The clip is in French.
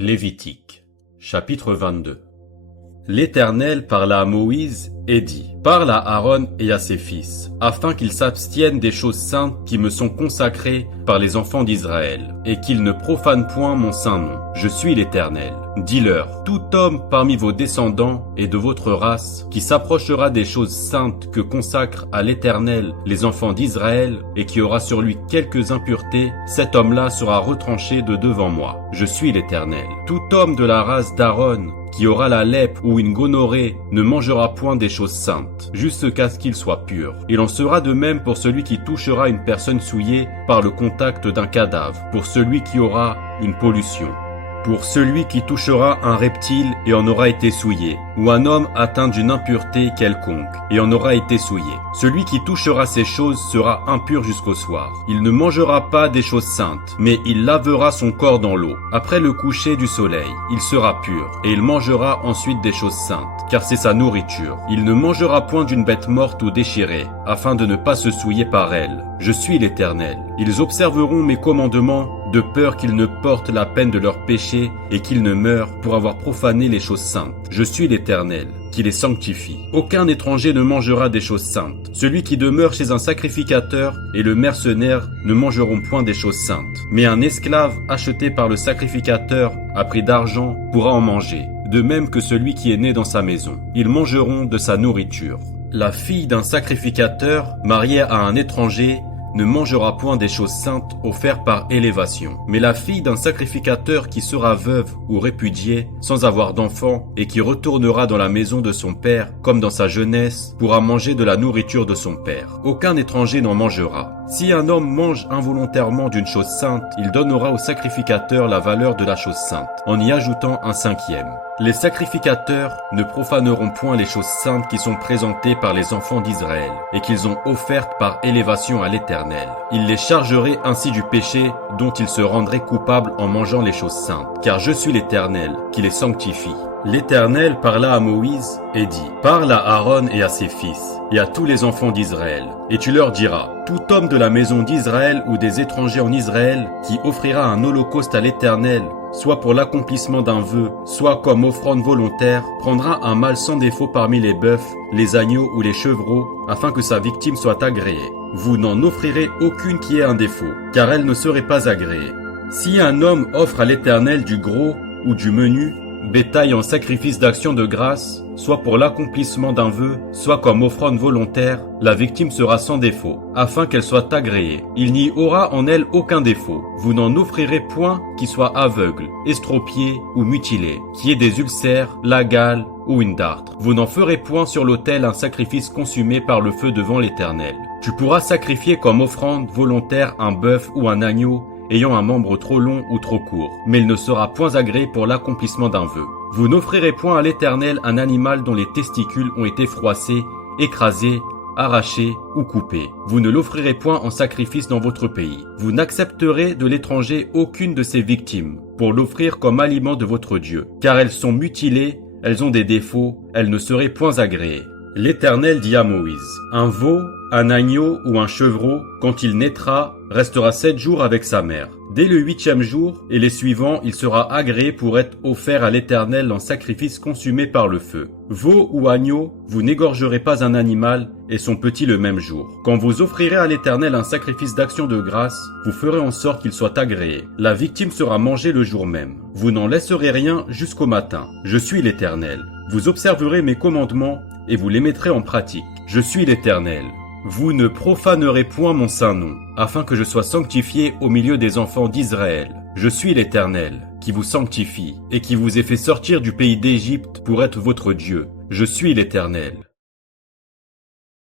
Lévitique, chapitre 22. L'Éternel parla à Moïse et dit: Parle à Aaron et à ses fils, afin qu'ils s'abstiennent des choses saintes qui me sont consacrées par les enfants d'Israël, et qu'ils ne profanent point mon saint nom. Je suis l'Éternel. Dis-leur: tout homme parmi vos descendants et de votre race qui s'approchera des choses saintes que consacrent à l'Éternel les enfants d'Israël, et qui aura sur lui quelques impuretés, cet homme-là sera retranché de devant moi. Je suis l'Éternel. Tout homme de la race d'Aaron qui aura la lèpre ou une gonorrhée ne mangera point des choses saintes, jusqu'à ce qu'il soit pur. Il en sera de même pour celui qui touchera une personne souillée par le contact d'un cadavre, pour celui qui aura une pollution, pour celui qui touchera un reptile et en aura été souillé, ou un homme atteint d'une impureté quelconque et en aura été souillé. Celui qui touchera ces choses sera impur jusqu'au soir. Il ne mangera pas des choses saintes, mais il lavera son corps dans l'eau. Après le coucher du soleil, il sera pur, et il mangera ensuite des choses saintes, car c'est sa nourriture. Il ne mangera point d'une bête morte ou déchirée, afin de ne pas se souiller par elle. Je suis l'Éternel. Ils observeront mes commandements, de peur qu'ils ne portent la peine de leur péché et qu'ils ne meurent pour avoir profané les choses saintes. Je suis l'Éternel, qui les sanctifie. Aucun étranger ne mangera des choses saintes. Celui qui demeure chez un sacrificateur et le mercenaire ne mangeront point des choses saintes. Mais un esclave acheté par le sacrificateur à prix d'argent pourra en manger, de même que celui qui est né dans sa maison. Ils mangeront de sa nourriture. La fille d'un sacrificateur mariée à un étranger ne mangera point des choses saintes offertes par élévation. Mais la fille d'un sacrificateur qui sera veuve ou répudiée, sans avoir d'enfant, et qui retournera dans la maison de son père, comme dans sa jeunesse, pourra manger de la nourriture de son père. Aucun étranger n'en mangera. Si un homme mange involontairement d'une chose sainte, il donnera au sacrificateur la valeur de la chose sainte, en y ajoutant un cinquième. Les sacrificateurs ne profaneront point les choses saintes qui sont présentées par les enfants d'Israël, et qu'ils ont offertes par élévation à l'Éternel. Ils les chargeraient ainsi du péché dont ils se rendraient coupables en mangeant les choses saintes, car je suis l'Éternel qui les sanctifie. L'Éternel parla à Moïse et dit: Parle à Aaron et à ses fils, et à tous les enfants d'Israël, et tu leur diras: tout homme de la maison d'Israël ou des étrangers en Israël qui offrira un holocauste à l'Éternel, soit pour l'accomplissement d'un vœu, soit comme offrande volontaire, prendra un mâle sans défaut parmi les bœufs, les agneaux ou les chevreaux, afin que sa victime soit agréée. Vous n'en offrirez aucune qui ait un défaut, car elle ne serait pas agréée. Si un homme offre à l'Éternel du gros ou du menu bétail en sacrifice d'action de grâce, soit pour l'accomplissement d'un vœu, soit comme offrande volontaire, la victime sera sans défaut, afin qu'elle soit agréée. Il n'y aura en elle aucun défaut. Vous n'en offrirez point qui soit aveugle, estropié ou mutilé, qui ait des ulcères, la gale ou une dartre. Vous n'en ferez point sur l'autel un sacrifice consumé par le feu devant l'Éternel. Tu pourras sacrifier comme offrande volontaire un bœuf ou un agneau, ayant un membre trop long ou trop court, mais il ne sera point agréé pour l'accomplissement d'un vœu. Vous n'offrirez point à l'Éternel un animal dont les testicules ont été froissés, écrasés, arrachés ou coupés. Vous ne l'offrirez point en sacrifice dans votre pays. Vous n'accepterez de l'étranger aucune de ses victimes, pour l'offrir comme aliment de votre Dieu, car elles sont mutilées, elles ont des défauts, elles ne seraient point agréées. L'Éternel dit à Moïse: un veau, un agneau ou un chevreau, quand il naîtra, restera 7 jours avec sa mère. Dès le 8e jour et les suivants, il sera agréé pour être offert à l'Éternel en sacrifice consumé par le feu. Veau ou agneau, vous n'égorgerez pas un animal et son petit le même jour. Quand vous offrirez à l'Éternel un sacrifice d'action de grâce, vous ferez en sorte qu'il soit agréé. La victime sera mangée le jour même. Vous n'en laisserez rien jusqu'au matin. Je suis l'Éternel. Vous observerez mes commandements et vous les mettrez en pratique. Je suis l'Éternel. Vous ne profanerez point mon saint nom, afin que je sois sanctifié au milieu des enfants d'Israël. Je suis l'Éternel, qui vous sanctifie, et qui vous ai fait sortir du pays d'Égypte pour être votre Dieu. Je suis l'Éternel.